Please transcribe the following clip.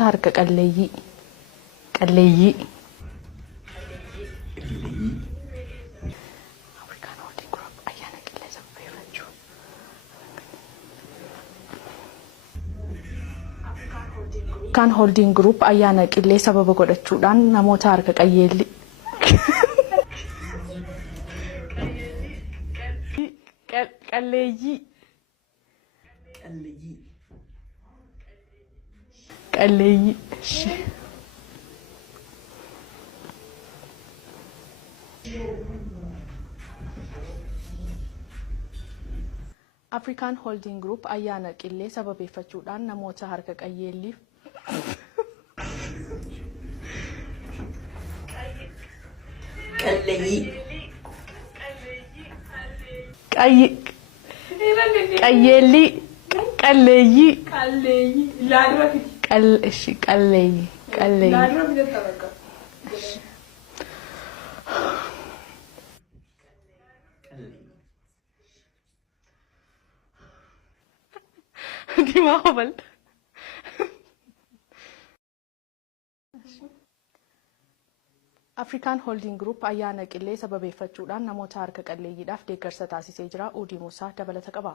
namoota harka qalleeyyii qalleeyyii African Holding Group ayyaana qilleensa beefachuu African Holding Group ayyaana qilleensa sababa godhachuudhaan namoota harka qalleeyyii qalleeyyii qalleeyyii African Holding Group ayyaana qilleensa sababeeffachuudhaan namoota harka qalleeyyiif African Holding Group ayyaana qilleensa sababeeffachuudhaan namoota harka qalleeyyiidhaaf deeggarsa taasisee jira. Udii Musaa dabalata qaba.